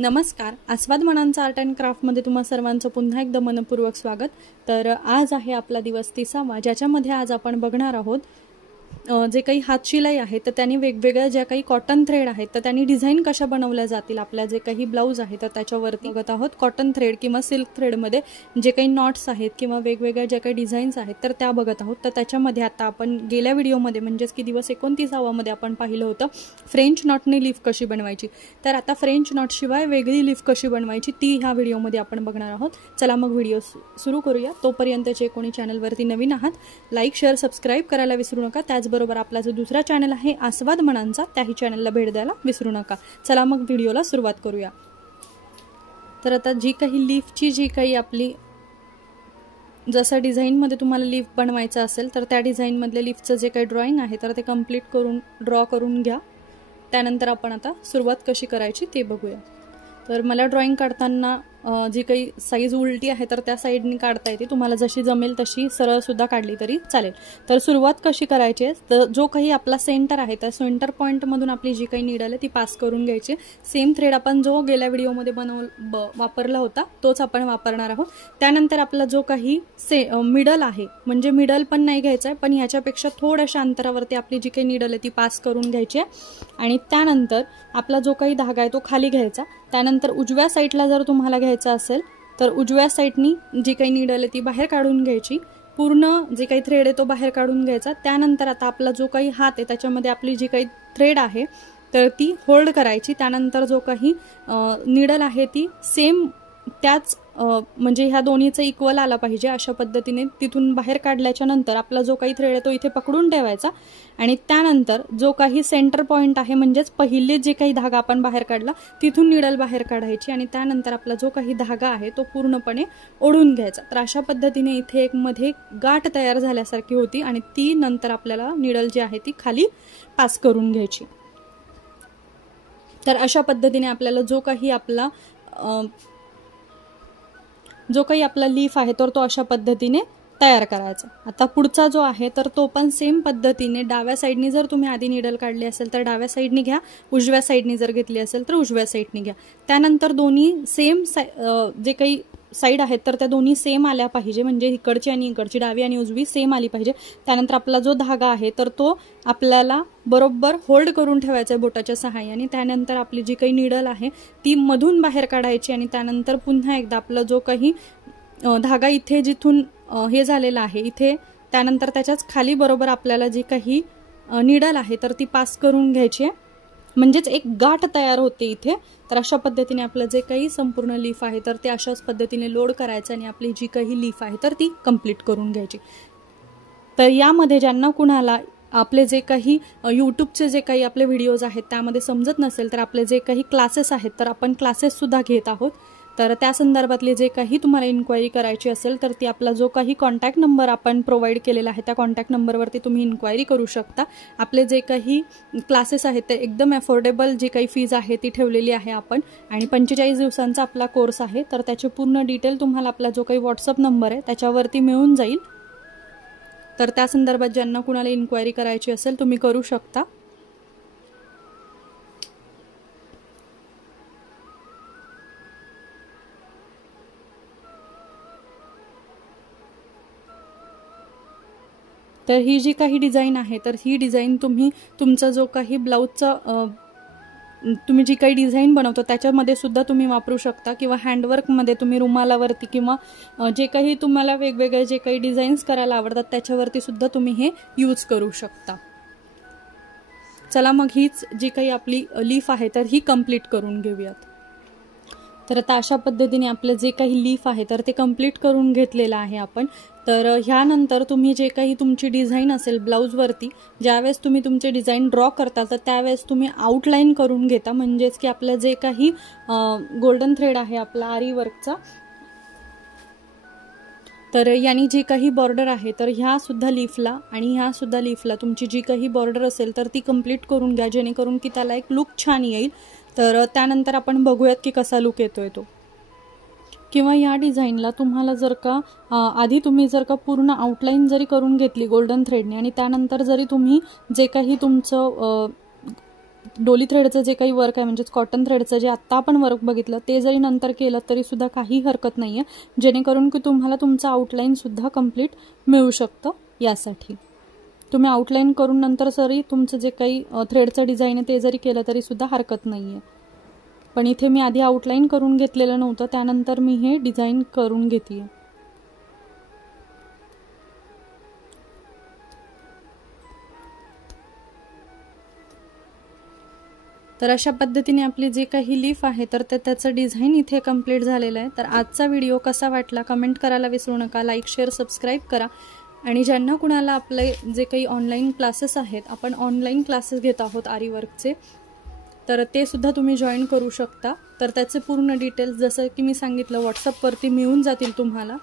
नमस्कार, आस्वाद मनांचा art and क्राफ्टमध्ये तुम्हा सर्वांचं पुन्हा एकदा मनपूर्वक स्वागत। तर आज आहे आपला दिवस 30वा, ज्याच्यामध्ये आज आपण बघणार आहोत जे काही हातशिलाई आहे तर त्यांनी वेगवेगळ्या ज्या काही कॉटन थ्रेड आहेत तर त्यांनी डिझाइन कशा बनवल्या जातील। आपल्या जे काही ब्लाउज आहे तर त्याच्यावरती बघत आहोत कॉटन थ्रेड किंवा सिल्क थ्रेडमध्ये जे काही नॉट्स आहेत किंवा वेगवेगळ्या ज्या काही डिझाईन्स आहेत तर त्या बघत आहोत। तर त्याच्यामध्ये आता आपण गेल्या व्हिडिओमध्ये म्हणजेच की दिवस 29वा मध्ये आपण पाहिलं होतं फ्रेंच नॉटने लीफ कशी बनवायची। तर आता फ्रेंच नॉट शिवाय वेगळी लीफ कशी बनवायची ती ह्या व्हिडिओमध्ये आपण बघणार आहोत। चला मग व्हिडिओ सुरू करूया। तोपर्यंत जे कोणी चॅनलवरती नवीन आहात लाईक शेअर सबस्क्राइब करायला विसरू नका। त्याचबरोबर आपला जो दुसरा चॅनल आहे आस्वाद मनांचा त्याही चॅनलला भेट द्यायला विसरू नका। चला मग व्हिडिओला सुरुवात करूया। तर आता जी काही लीफची जी काही आपली जसं डिझाइन मध्ये तुम्हाला लीफ बनवायचं असेल तर त्या डिझाइन मधले लीफचं जे काही ड्रॉइंग आहे तर ते कंप्लीट करून ड्रॉ करून घ्या। त्यानंतर आपण आता सुरुवात कशी करायची ते बघूया। तर मला ड्रॉइंग काढताना जी काही साईज उलटी आहे तर त्या साइडनी काढता येते, तुम्हाला जशी जमेल तशी सरळ सुद्धा काढली तरी चालेल। तर सुरुवात कशी करायची आहे तर जो काही आपला सेंटर आहे त्या सेंटर पॉइंट मधून आपली जी काही नीडल आहे ती पास करून घ्यायची। सेम थ्रेड आपण जो गेल्या व्हिडिओमध्ये वापरला होता तोच आपण वापरणार आहोत। त्यानंतर आपला जो काही मिडल आहे म्हणजे मिडल पण नाही घ्यायचा आहे पण याच्यापेक्षा थोड्याशा अंतरावरती आपली जी काही नीडल आहे ती पास करून घ्यायची आहे आणि त्यानंतर आपला जो काही धागा आहे तो खाली घ्यायचा। त्यानंतर उजव्या साइडला जर तुम्हाला घ्यायचा असेल तर उजव्या साइडनी जी काही नीडल आहे ती बाहेर काढून घ्यायची, पूर्ण जे काही थ्रेड आहे तो बाहेर काढून घ्यायचा। त्यानंतर आता आपला जो काही हात आहे त्याच्यामध्ये आपली जी काही थ्रेड आहे तर ती होल्ड करायची। त्यानंतर जो काही नीडल आहे ती सेम त्याच म्हणजे ह्या दोन्हीचं इक्वल आला पाहिजे अशा पद्धतीने तिथून बाहेर काढल्याच्या नंतर आपला जो काही थ्रेड आहे तो इथे पकडून ठेवायचा आणि त्यानंतर जो काही सेंटर पॉइंट आहे म्हणजेच पहिले जे काही धागा आपण बाहेर काढला तिथून नीडल बाहेर काढायची आणि त्यानंतर आपला जो काही धागा आहे तो पूर्णपणे ओढून घ्यायचा। तर अशा पद्धतीने इथे एक मध्ये गाठ तयार झाल्यासारखी होती आणि ती नंतर आपल्याला नीडल जी आहे ती खाली पास करून घ्यायची। तर अशा पद्धतीने आपल्याला जो काही आपला लीफ आहे तर तो अशा पद्धतीने तयार करायचा। आता पुढचा जो आहे तर तो पण सेम पद्धतीने डाव्या साइडनी जर तुम्ही आधी नीडल काढली असेल तर डाव्या साइडनी घ्या, उजव्या साइडनी जर घेतली असेल तर उजव्या साइडनी घ्या। त्यानंतर दोन्ही सेम जे काही साइड आहेत तर त्या दोन्ही सेम आल्या पाहिजे, म्हणजे इकडची आणि इकडची डावी आणि उजवी सेम आली पाहिजे। त्यानंतर आपला जो धागा आहे तर तो आपल्याला बरोबर होल्ड करून ठेवायचा आहे बोटाच्या सहाय्याने। त्यानंतर आपली जी काही नीडल आहे ती मधून बाहेर काढायची आणि त्यानंतर पुन्हा एकदा आपला जो काही धागा इथे जिथून हे झालेला आहे इथे त्यानंतर त्याच्याच खाली बरोबर आपल्याला जी काही नीडल आहे तर ती पास करून घ्यायची आहे, म्हणजेच एक गाठ तयार होते इथे। तर अशा पद्धतीने आपलं जे काही संपूर्ण लीफ आहे तर ते अशाच पद्धतीने लोड करायचं आणि आपली जी काही लीफ आहे तर ती कंप्लीट करून घ्यायची। तर यामध्ये ज्यांना कुणाला आपले जे काही यूट्यूबचे जे काही आपले व्हिडिओज आहेत त्यामध्ये समजत नसेल तर आपले जे काही क्लासेस आहेत तर आपण क्लासेस सुद्धा घेत आहोत। तर त्या संदर्भातले जे काही तुम्हाला इन्क्वायरी करायची असेल तर ती आपला जो काही कॉन्टॅक्ट नंबर आपण प्रोव्हाइड केलेला आहे त्या कॉन्टॅक्ट नंबरवरती तुम्ही इन्क्वायरी करू शकता। आपले जे काही क्लासेस आहेत ते एकदम अफोर्डेबल जी काही फीज आहे ती ठेवलेली आहे आपण आणि 45 दिवसांचा आपला कोर्स आहे। तर त्याचे पूर्ण डिटेल तुम्हाला आपला जो काही व्हॉट्सअप नंबर आहे त्याच्यावरती मिळून जाईल। तर त्या संदर्भात ज्यांना कुणाला इन्क्वायरी करायची असेल तुम्ही करू शकता। तर ही जी काही डिझाइन आहे तर ही डिझाइन तुम्ही तुमचा जो काही ब्लाउजचा तुम्ही जी काही डिझाइन बनवतो त्याच्यामध्ये सुद्धा तुम्ही वापरू शकता किंवा हँडवर्कमध्ये तुम्ही रुमालावरती किंवा जे काही तुम्हाला वेगवेगळे जे काही डिझाईन्स करायला आवडतात त्याच्यावरती सुद्धा तुम्ही हे यूज करू शकता। चला मग हीच जी काही आपली लीफ आहे तर ही कंप्लीट करून घेऊयात। तर आता अशा पद्धतीने आपलं जे काही लीफ आहे तर ते कंप्लीट करून घेतलेलं आहे आपण। तर ह्यानंतर तुम्ही जे काही तुमची डिझाइन असेल ब्लाउजवरती ज्यावेळेस तुम्ही तुमचे डिझाइन ड्रॉ करता तर त्यावेळेस तुम्ही आउटलाईन करून घेता, म्हणजेच की आपलं जे काही गोल्डन थ्रेड आहे आपला आरी वर्कचा तर यानी जी काही बॉर्डर आहे तर ह्या सुद्धा लीफला आणि ह्या सुद्धा लीफला तुमची जी काही बॉर्डर असेल तर ती कंप्लीट करून घ्या जेणेकरून की त्याला एक लुक छान येईल। तर त्यानंतर आपण बघूयात की कसा लुक येतोय तो। किंवा या डिझाइनला तुम्हाला जर का आधी तुम्ही जर का पूर्ण आउटलाईन जरी करून घेतली गोल्डन थ्रेडने आणि त्यानंतर जरी तुम्ही जे काही तुमचं डोली थ्रेडचं जे काही वर्क आहे म्हणजेच कॉटन थ्रेडचं जे आत्ता आपण वर्क बघितलं ते जरी नंतर केलं तरी सुद्धा काही हरकत नाही आहे, जेणेकरून की तुम्हाला तुमचं आउटलाईनसुद्धा कंप्लीट मिळू शकतं. यासाठी तुम्ही आउटलाईन करून नंतर जरी तुमचं जे काही थ्रेडचं डिझाईन आहे ते जरी केलं तरी सुद्धा हरकत नाही आहे. पण इथे मी आधी आउटलाईन करून घेतलेलं नव्हतं, त्यानंतर मी हे डिझाईन करून घेते. तर अशा पद्धतीने आपली जे काही लीफ आहे तर त्याचं डिझाईन इथे कंप्लीट झालेलं आहे. तर आजचा व्हिडिओ कसा वाटला कमेंट करायला विसरू नका. लाईक शेअर सबस्क्राईब करा. आणि ज्यांना कुणाला आपले जे काही ऑनलाईन क्लासेस आहेत, आपण ऑनलाईन क्लासेस घेत आहोत आरी वर्कचे, तर ते सुद्धा तुम्ही जॉईन करू शकता. तर त्याचे पूर्ण डिटेल्स जसं की मी सांगितलं व्हॉट्सअपवरती मिळून जातील तुम्हाला.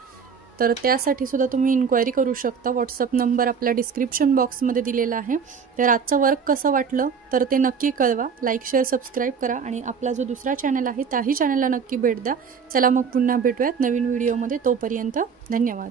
तर त्यासाठी सुद्धा तुम्ही इन्क्वायरी करू शकता. व्हॉट्सअप नंबर आपल्या डिस्क्रिप्शन बॉक्समध्ये दिलेला आहे. तर आजचं वर्क कसं वाटलं तर ते नक्की कळवा. लाईक शेअर सबस्क्राईब करा आणि आपला जो दुसरा चॅनल आहे त्याही चॅनलला नक्की भेट द्या. चला मग पुन्हा भेटूयात नवीन व्हिडिओमध्ये. तोपर्यंत धन्यवाद.